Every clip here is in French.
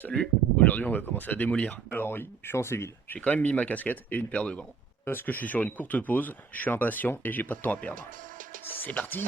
Salut, aujourd'hui on va commencer à démolir. Alors oui, je suis en civil, j'ai quand même mis ma casquette et une paire de gants. Parce que je suis sur une courte pause, je suis impatient et j'ai pas de temps à perdre. C'est parti!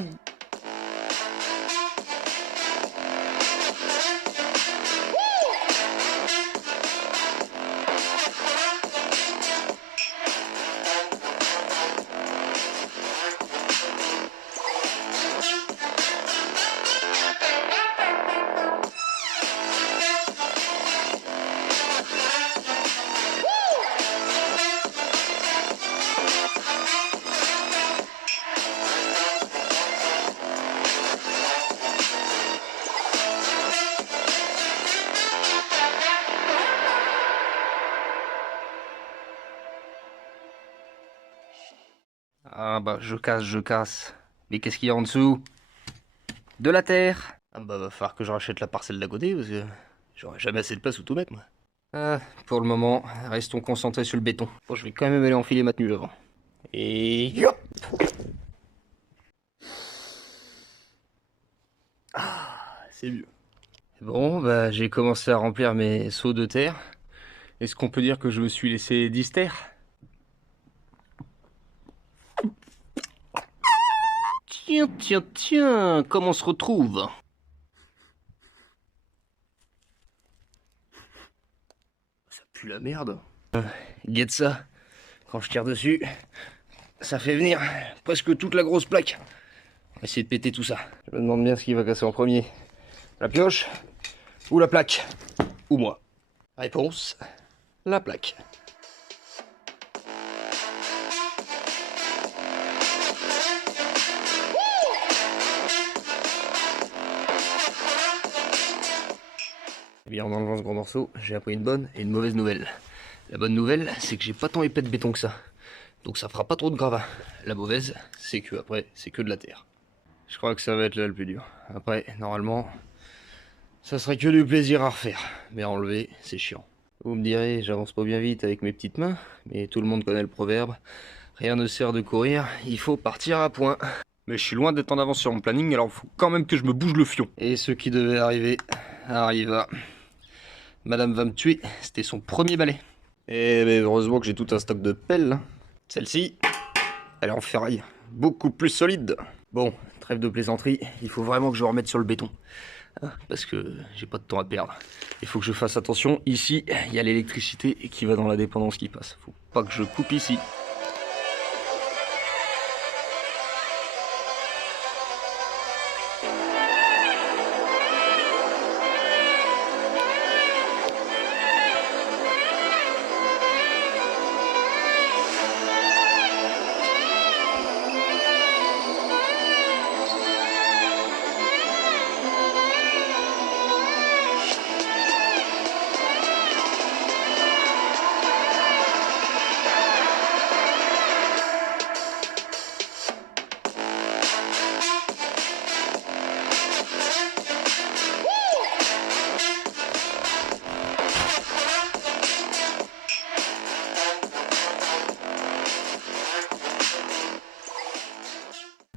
Ah bah je casse. Mais qu'est-ce qu'il y a en dessous? De la terre! Ah bah va falloir que je rachète la parcelle d'à côté parce que j'aurai jamais assez de place où tout mettre moi. Ah, pour le moment, restons concentrés sur le béton. Bon, je vais quand même aller enfiler ma tenue avant. Et hop! Ah, c'est mieux. Bon, bah j'ai commencé à remplir mes seaux de terre. Est-ce qu'on peut dire que je me suis laissé distraire? Tiens, comment on se retrouve? Ça pue la merde. Guette ça, quand je tire dessus, ça fait venir presque toute la grosse plaque. On va essayer de péter tout ça. Je me demande bien ce qui va casser en premier. La pioche ou la plaque? Ou moi? Réponse, la plaque. Eh bien, en enlevant ce gros morceau, j'ai appris une bonne et une mauvaise nouvelle. La bonne nouvelle, c'est que j'ai pas tant épais de béton que ça. Donc ça fera pas trop de gravats. La mauvaise, c'est que après, c'est que de la terre. Je crois que ça va être là le plus dur. Après, normalement, ça serait que du plaisir à refaire. Mais à enlever, c'est chiant. Vous me direz, j'avance pas bien vite avec mes petites mains, mais tout le monde connaît le proverbe. Rien ne sert de courir, il faut partir à point. Mais je suis loin d'être en avance sur mon planning, alors il faut quand même que je me bouge le fion. Et ce qui devait arriver, arriva. Madame va me tuer, c'était son premier balai. Et ben, heureusement que j'ai tout un stock de pelles. Celle-ci, elle est en ferraille, beaucoup plus solide. Bon, trêve de plaisanterie, il faut vraiment que je remette sur le béton. Parce que j'ai pas de temps à perdre. Il faut que je fasse attention, ici, il y a l'électricité qui va dans la dépendance qui passe. Faut pas que je coupe ici.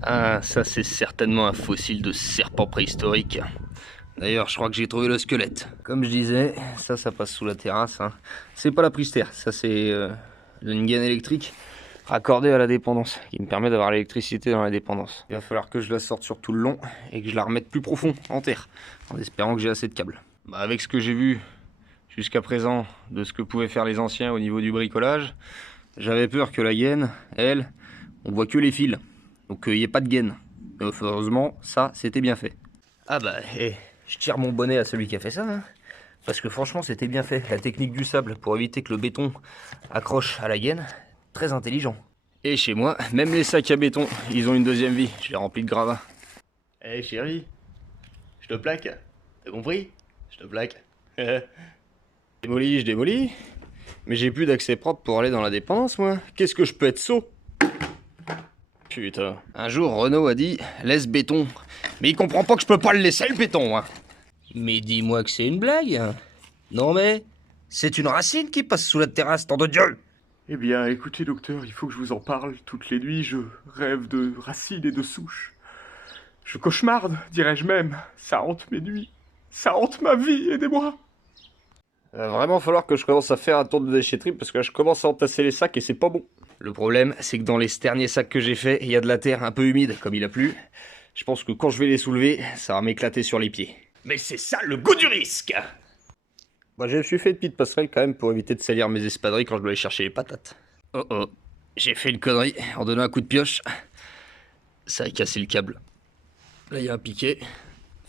Ah, ça c'est certainement un fossile de serpent préhistorique. D'ailleurs, je crois que j'ai trouvé le squelette. Comme je disais, ça passe sous la terrasse. Hein. C'est pas la prise terre, ça c'est une gaine électrique raccordée à la dépendance, qui me permet d'avoir l'électricité dans la dépendance. Il va falloir que je la sorte sur tout le long et que je la remette plus profond, en terre, en espérant que j'ai assez de câbles. Bah, avec ce que j'ai vu jusqu'à présent de ce que pouvaient faire les anciens au niveau du bricolage, j'avais peur que la gaine, elle, on voit que les fils. Donc il n'y ait pas de gaine. Heureusement, ça, c'était bien fait. Ah bah, je tire mon bonnet à celui qui a fait ça. Hein, parce que franchement, c'était bien fait. La technique du sable pour éviter que le béton accroche à la gaine, très intelligent. Et chez moi, même les sacs à béton, ils ont une deuxième vie. Je les remplis de gravats. Eh chérie, je te plaque. T'as compris? Je te plaque. Je démolis. Mais j'ai plus d'accès propre pour aller dans la dépendance, moi. Qu'est-ce que je peux être sot? Putain. Un jour, Renaud a dit « Laisse béton ». Mais il comprend pas que je peux pas le laisser, le béton, hein. Mais dis-moi que c'est une blague. Non mais, c'est une racine qui passe sous la terrasse, tant de Dieu. Eh bien, écoutez, docteur, il faut que je vous en parle. Toutes les nuits, je rêve de racines et de souches. Je cauchemarde, dirais-je même. Ça hante mes nuits. Ça hante ma vie, aidez-moi. Va vraiment falloir que je commence à faire un tour de déchetterie parce que là, je commence à entasser les sacs et c'est pas bon. Le problème, c'est que dans les derniers sacs que j'ai fait, il y a de la terre un peu humide, comme il a plu. Je pense que quand je vais les soulever, ça va m'éclater sur les pieds. Mais c'est ça le goût du risque! Moi, je me suis fait une petite passerelle quand même pour éviter de salir mes espadrilles quand je dois aller chercher les patates. Oh oh, j'ai fait une connerie en donnant un coup de pioche. Ça a cassé le câble. Là, il y a un piquet.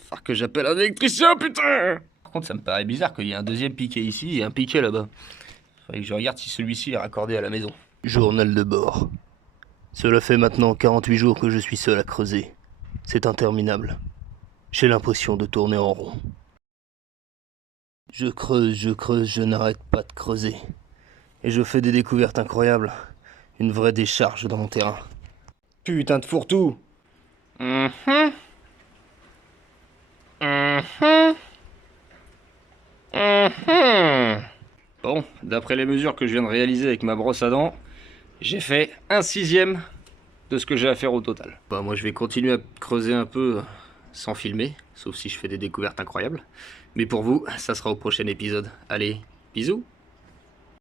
Faut que j'appelle un électricien, putain! Par contre, ça me paraît bizarre qu'il y ait un deuxième piquet ici et un piquet là-bas. Faudrait que je regarde si celui-ci est raccordé à la maison. Journal de bord. Cela fait maintenant 48 jours que je suis seul à creuser. C'est interminable. J'ai l'impression de tourner en rond. Je creuse, je n'arrête pas de creuser. Et je fais des découvertes incroyables. Une vraie décharge dans mon terrain. Putain de fourre-tout! Bon, d'après les mesures que je viens de réaliser avec ma brosse à dents, j'ai fait 1/6 de ce que j'ai à faire au total. Bah moi je vais continuer à creuser un peu sans filmer, sauf si je fais des découvertes incroyables. Mais pour vous, ça sera au prochain épisode. Allez, bisous!